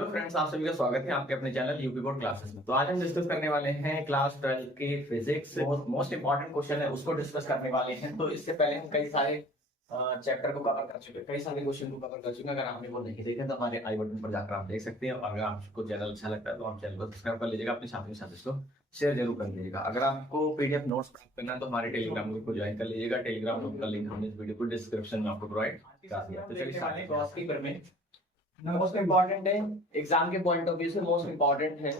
Hello friends, आप सभी का स्वागत है आपके अपने चैनल यूपी बोर्ड क्लासेस में। तो आज हम डिस्कस करने वाले हैं क्लास 12 के फिजिक्स मोस्ट इंपॉर्टेंट क्वेश्चन है उसको डिस्कस करने वाले हैं। तो इससे पहले हम कई सारे चैप्टर को कवर कर चुके हैं, कई सारे क्वेश्चन को कवर कर चुके हैं। अगर आपने वो नहीं देखे तो हमारे आई बटन पर जाकर आप देख सकते हैं। और अगर आपको चैनल अच्छा लगता है तो आप चैनल को सब्सक्राइब कर लीजिएगा, अपने साथियों के साथ इसको शेयर जरूर कर दीजिएगा। अगर आपको पीडीएफ नोट्स प्राप्त करना है तो हमारे टेलीग्राम ग्रुप को ज्वाइन कर लीजिएगा। टेलीग्राम ग्रुप का लिंक हमने इस वीडियो को डिस्क्रिप्शन में आपको प्रोवाइड कर दिया। तो चलिए स्टार्ट करते हैं। मोस्ट इम्पॉर्टेंट है, एग्जाम के पॉइंट ऑफ व्यू से मोस्ट इम्पॉर्टेंट है,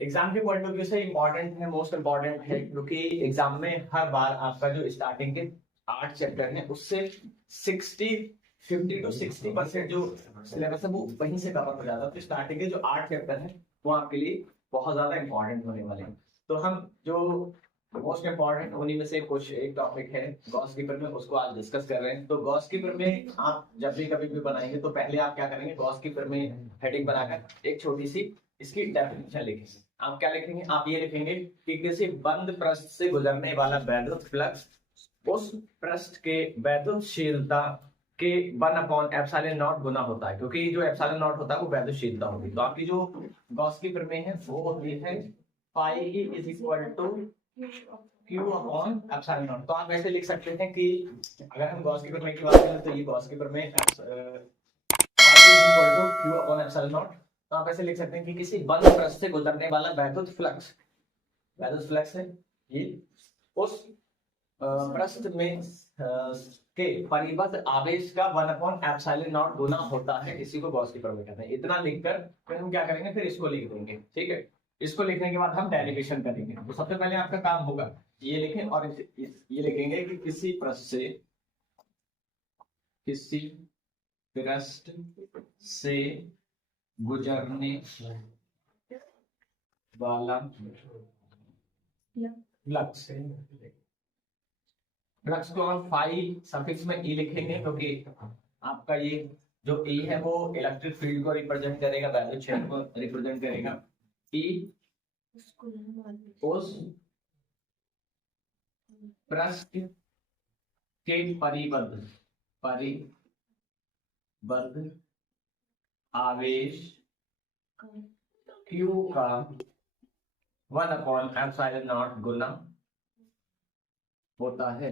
एग्जाम के पॉइंट ऑफ व्यू से इम्पॉर्टेंट है, मोस्ट इम्पॉर्टेंट है, क्योंकि एग्जाम में हर बार आपका जो स्टार्टिंग के 8 चैप्टर है उससे 50 to 60% जो सिलेबस है वो वहीं से कवर हो जाता है। तो स्टार्टिंग के जो 8 चैप्टर है वो आपके लिए बहुत ज्यादा इंपॉर्टेंट होने वाले हैं। तो हम जो मोस्ट इंपॉर्टेंट उन्हीं में से कुछ एक टॉपिक है गॉस कीपर में, उसको आज डिस्कस कर रहे हैं। तो गॉस कीपर में आप जब भी कभी भी बनाएंगे तो पहले आप क्या करेंगे, गॉस कीपर में हेडिंग बनाकर एक छोटी सी इसकी डेफिनेशन लिखेंगे। आप क्या लिखेंगे, आप ये लिखेंगे कि किसी बंद पृष्ठ से गुजरने वाला वैद्युत फ्लक्स उस पृष्ठ के वैद्युतशीलता के 1/ε0 गुना होता है, क्योंकि जो एप्सिलॉन नॉट होता है वो वैद्युतशीलता होगी। तो आपकी जो गॉस की प्रमेय है वो होती है phi is equal to Q upon epsilon nought. तो आप ऐसे लिख सकते हैं कि अगर हम गॉस की प्रमेय की बात करें तो ये गॉस की प्रमेय phi is equal to Q upon epsilon nought. तो आप ऐसे लिख सकते हैं कि किसी बंद पृष्ठ से गुजरने वाला वैद्युत फ्लक्स है ये उस पृष्ठ में के परिबद्ध आवेश का 1/ε0 गुना होता है। इसी को गॉस की प्रमेय कहते हैं। इतना लिखकर फिर हम क्या करेंगे, फिर इसको लिख देंगे। ठीक है, इसको लिखने के बाद हम डेरिवेशन करेंगे। तो सबसे पहले आपका काम होगा ये लिखें और ये लिखेंगे कि किसी पृष्ठ से गुजरने वाला फ्लक्स, फ्लक्स को हम फाई सफिक्स में ई लिखेंगे, क्योंकि आपका ये जो ई है वो इलेक्ट्रिक फील्ड को रिप्रेजेंट करेगा, वैद्युत क्षेत्र को रिप्रेजेंट करेगा। ई उस पृष्ठ के परिबद्ध आवेश Q का 1/ε0 गुना होता है।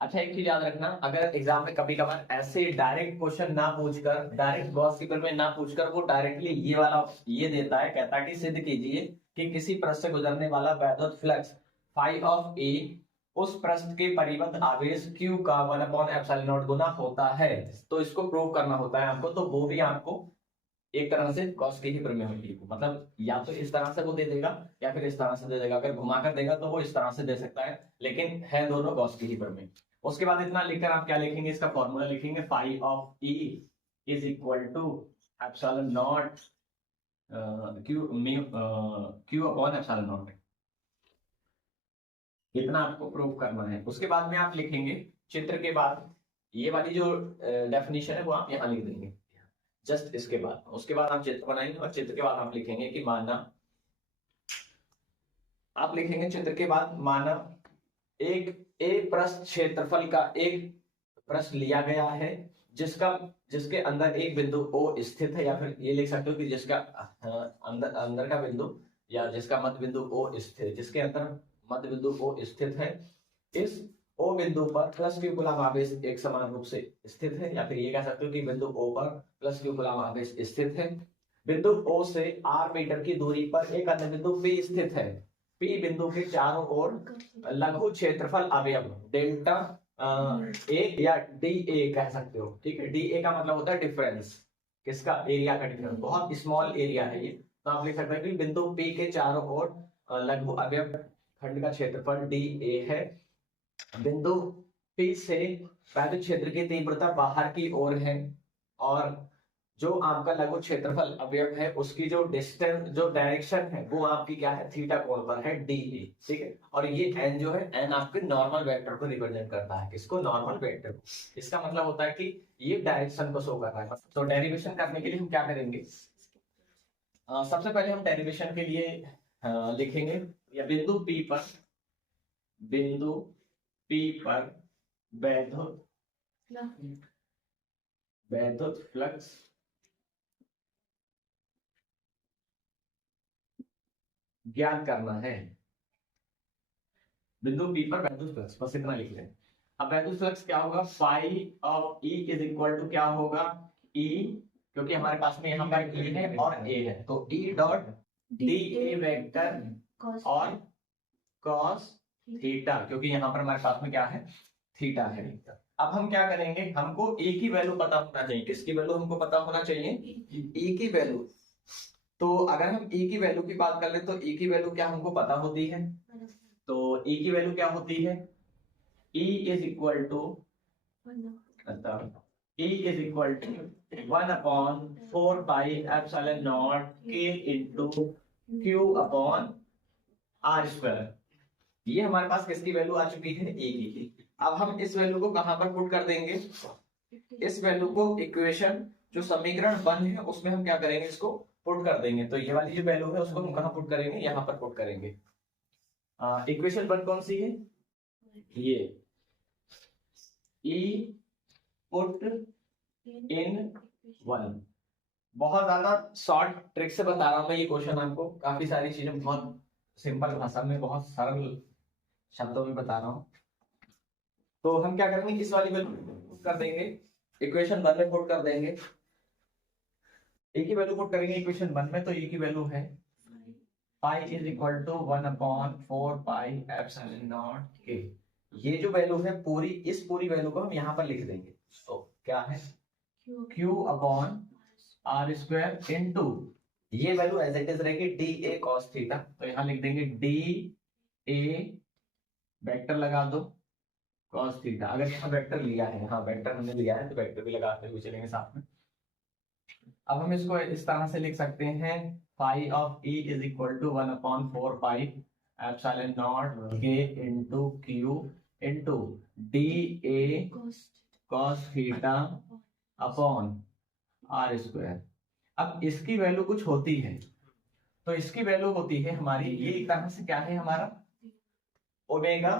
अच्छा, एक चीज याद रखना, अगर एग्जाम में कभी कभार ऐसे डायरेक्ट क्वेश्चन ना पूछकर, डायरेक्ट गॉस कीपर में ना पूछकर वो डायरेक्टली ये वाला ये देता है, कहता है कि सिद्ध कीजिए कि किसी पृष्ठ से गुजरने वाला वैद्युत फ्लक्स फाई ऑफ ए उस पृष्ठ के परिबद्ध आवेश Q का 1/ε0 गुना होता है। तो इसको प्रूव करना होता है आपको। तो वो भी आपको एक तरह से गॉस की ही प्रमेय होगी, मतलब या तो इस तरह से वो दे देगा या फिर इस तरह से दे देगा। अगर घुमाकर देगा तो वो इस तरह से दे सकता है, लेकिन है दोनों गॉस की ही प्रमेय। उसके बाद इतना लिखकर आप क्या लिखेंगे, इसका फॉर्मूला लिखेंगे phi of E is equal to epsilon nought Q upon epsilon nought. इतना आपको प्रूव करना है। उसके बाद में आप लिखेंगे चित्र के बाद ये वाली जो डेफिनेशन है वो आप यहाँ लिख देंगे जस्ट इसके बाद। उसके बाद आप चित्र बनाएंगे और चित्र के बाद आप लिखेंगे कि माना, आप लिखेंगे चित्र के बाद माना एक पृष्ठ क्षेत्रफल का एक पृष्ठ लिया गया है जिसके अंदर एक बिंदु O स्थित है, या फिर ये लिख सकते हो कि जिसका अंदर का बिंदु या जिसका मध्य बिंदु O स्थित, जिसके अंदर मध्य बिंदु O स्थित है। इस O बिंदु पर प्लस क्यू कूलम आवेश एक समान रूप से स्थित है, या फिर ये कह सकते हो कि बिंदु O पर प्लस क्यू कूलम आवेश स्थित है। बिंदु O से r मीटर की दूरी पर एक अन्य बिंदु P स्थित है। P बिंदु के चारों ओर लघु क्षेत्रफल अवयव डेल्टा ए या डी ए कह सकते हो। ठीक है, डी ए का मतलब होता है डिफरेंस, किसका, एरिया का डिफरेंस, बहुत स्मॉल एरिया है ये। तो आप लिख सकते हैं कि बिंदु P के चारों ओर लघु अवयव खंड का क्षेत्रफल डी ए है। बिंदु P से वैद्युत क्षेत्र की तीव्रता बाहर की ओर है, और जो आपका लघु क्षेत्रफल अवयव है उसकी जो डिस्टेंस, जो डायरेक्शन है वो आपकी क्या है, थीटा कोण पर है, डी ए। ठीक है, और ये एन जो है, एन आपके नॉर्मल वेक्टर को रिप्रेजेंट करता है। किसको, नॉर्मल वेक्टर को। इसका मतलब होता है कि ये डायरेक्शन को शो कर रहा है। तो डेरिवेशन करने के लिए हम क्या करेंगे, सबसे पहले हम डेरिवेशन के लिए लिखेंगे या बिंदु P पर वैद्युत वैद्युत फ्लक्स ज्ञात करना है। बिंदु बी पर वैद्युत फ्लक्स, बस इतना लिख लें। अब वैद्युत फ्लक्स क्या होगा, phi of E is equal to क्या होगा, ई, क्योंकि हमारे पास में यहाँ पर ई है और ए है, तो E dot D A vector और कॉस थीटा, क्योंकि यहाँ पर हमारे पास में क्या है, थीटा है। अब हम क्या करेंगे, हमको ए की वैल्यू पता होना चाहिए। किसकी वैल्यू हमको पता होना चाहिए, ए की वैल्यू। तो अगर हम ए की वैल्यू की बात कर ले तो ए की वैल्यू क्या हमको पता होती है, तो ए की वैल्यू क्या होती है, E is equal to, E is equal to 1/4 pi epsilon nought K into Q upon R square. ये हमारे पास किसकी वैल्यू आ चुकी है, ए की। अब हम इस वैल्यू को कहां पर पुट कर देंगे, इस वैल्यू को इक्वेशन जो समीकरण 1 है उसमें हम क्या करेंगे, इसको पुट कर देंगे। तो ये वाली जो वैल्यू है उसको हम कहां पुट करेंगे, यहां पर पुट करेंगे। इक्वेशन 1 कौन सी है, ये ई पुट इन 1। बहुत ज्यादा शॉर्ट ट्रिक से बता रहा हूं मैं ये क्वेश्चन आपको, काफी सारी चीजें बहुत सिंपल भाषा में, बहुत सरल शब्दों में बता रहा हूं। तो हम क्या करेंगे, इस वाली वैल्यू कर देंगे, इक्वेशन 1 में पुट कर देंगे। ए की वैल्यू पुट करेंगे इक्वेशन 1 में, तो ए की वैल्यू है pi is equal to 1/4 pi epsilon not के। ये जो वैल्यू है पूरी, इस पूरी वैल्यू को हम यहाँ पर लिख देंगे। तो क्या है, Q upon R square into, ये वैल्यू एज इट इज रहेगी डी ए कॉस थीटा। तो यहाँ लिख देंगे डी ए, वेक्टर लगा दो, कॉस थीटा। अगर यहाँ वेक्टर लिया है, हाँ वेक्टर हमने लिया है तो वेक्टर भी लगाते हुए चलेंगे साथ में। अब हम इसको इस तरह से लिख सकते हैं, phi of E is equal to 1/4 pi epsilon not के into q into D A cos theta upon are square. अब इसकी वैल्यू कुछ होती है, तो इसकी वैल्यू होती है हमारी, ये एक तरह से क्या है हमारा, ओमेगा,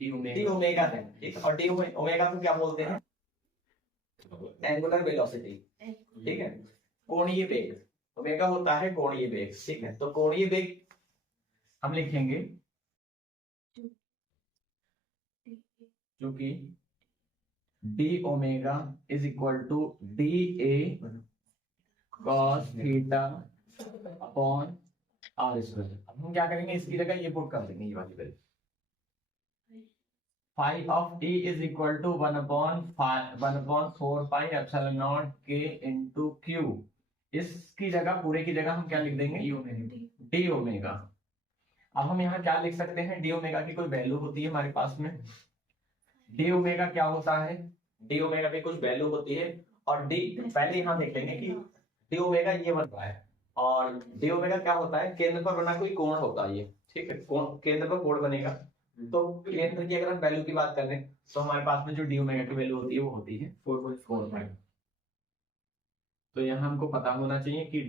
डी ओमेगा है, ठीक। और डी ओमेगा को क्या बोलते हैं, एंगुलर वेलोसिटी, ठीक है, कोणीय वेग। ओमेगा होता है कोणीय वेग, ठीक है। तो कोणीय वेग हम लिखेंगे, क्योंकि D omega is equal to D A cos theta upon are square. अब हम क्या करेंगे, इसकी जगह ये पुट कर देंगे, ये वाली value phi of E is equal to 1/4 pi epsilon not के इंटू क्यू। इसकी जगह, पूरे की जगह हम क्या लिख देंगे, डी ओमेगा। अब हम यहाँ क्या लिख सकते हैं, डी ओमेगा की कोई वैल्यू होती है हमारे पास में, डी ओमेगा क्या होता है, डी ओमेगा की कुछ वैल्यू होती है। और डी पहले यहाँ देख लेंगे कि डी ओमेगा ये बन रहा है, और डी ओमेगा क्या होता है, केंद्र पर बना कोई कोण होता है ये, ठीक है, केंद्र पर कोण बनेगा। तो केंद्र की अगर हम वैल्यू की बात करें तो हमारे पास में जो डी ओमेगा की वैल्यू होती है वो होती है 4.45। तो यहाँ हमको पता होना चाहिए कि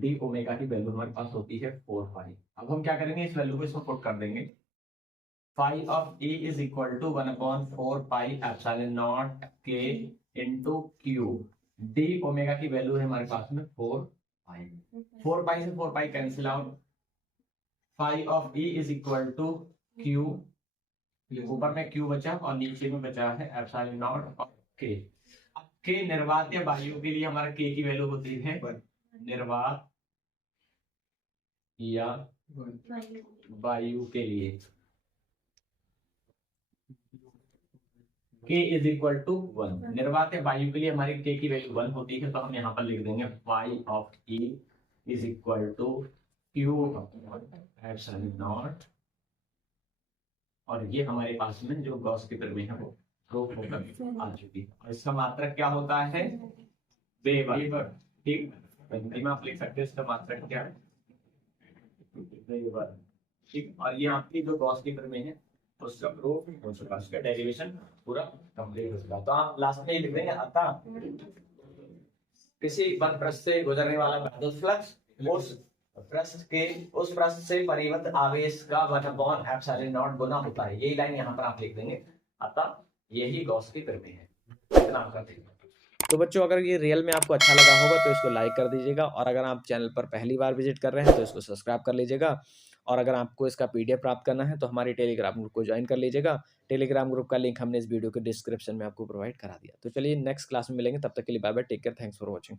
डी ओमेगा की वैल्यू हमारे पास होती है 4 पाई। अब हम क्या करेंगे, इस वैल्यू को इसको पुट कर देंगे, phi of E is equal to 1/4 pi epsilon not के इंटू क्यू। डी ओमेगा की वैल्यू है हमारे पास में 4 पाई। 4 पाई से 4 pi cancel out, phi of E is equal to Q, ऊपर में क्यू बचा और नीचे में बचा है एप्सिलॉन नॉट और के। अब के निर्वात या वायु के लिए हमारा के की वैल्यू होती है निर्वात या वायु के लिए k इज इक्वल टू 1। निर्वात या वायु के लिए हमारी k की वैल्यू 1 होती है, तो हम यहाँ पर लिख देंगे phi of e is equal to Q epsilon nought, और ये हमारे पास में जो गॉस की प्रमेय है वो प्रूफ होकर आ चुकी है। और इसका मात्रक क्या होता है, वेबर, ठीक। हिंदी में आप लिख सकते हैं इसका मात्रक क्या है, वेबर, ठीक। और ये आपकी जो गॉस की प्रमेय है उसका प्रूफ हो चुका, उसका डेरिवेशन पूरा कंप्लीट हो चुका। तो आप लास्ट में ये लिख देंगे, अतः किसी वन पृष्ठ से गुजरने वाला वैद्युत फ्लक्स उस पृष्ठ से परिबद्ध आवेश का 1/एप्सिलॉन नॉट गुना होता है। यही लाइन यहाँ पर आप लिख देंगे, अतः यही गॉस की प्रमेय है। इतना आप कर दीजिए। तो बच्चों अगर ये रियल में आपको अच्छा लगा होगा तो इसको लाइक कर दीजिएगा, और अगर आप चैनल पर पहली बार विजिट कर रहे हैं तो इसको सब्सक्राइब कर लीजिएगा, और अगर आपको इसका पीडीएफ प्राप्त करना है तो हमारी टेलीग्राम ग्रुप को ज्वाइन कर लीजिएगा। टेलीग्राम ग्रुप का लिंक हमने इस वीडियो के डिस्क्रिप्शन में आपको प्रोवाइड करा दिया। तो चलिए नेक्स्ट क्लास में मिलेंगे, तब तक के लिए bye bye, take care, thanks for watching.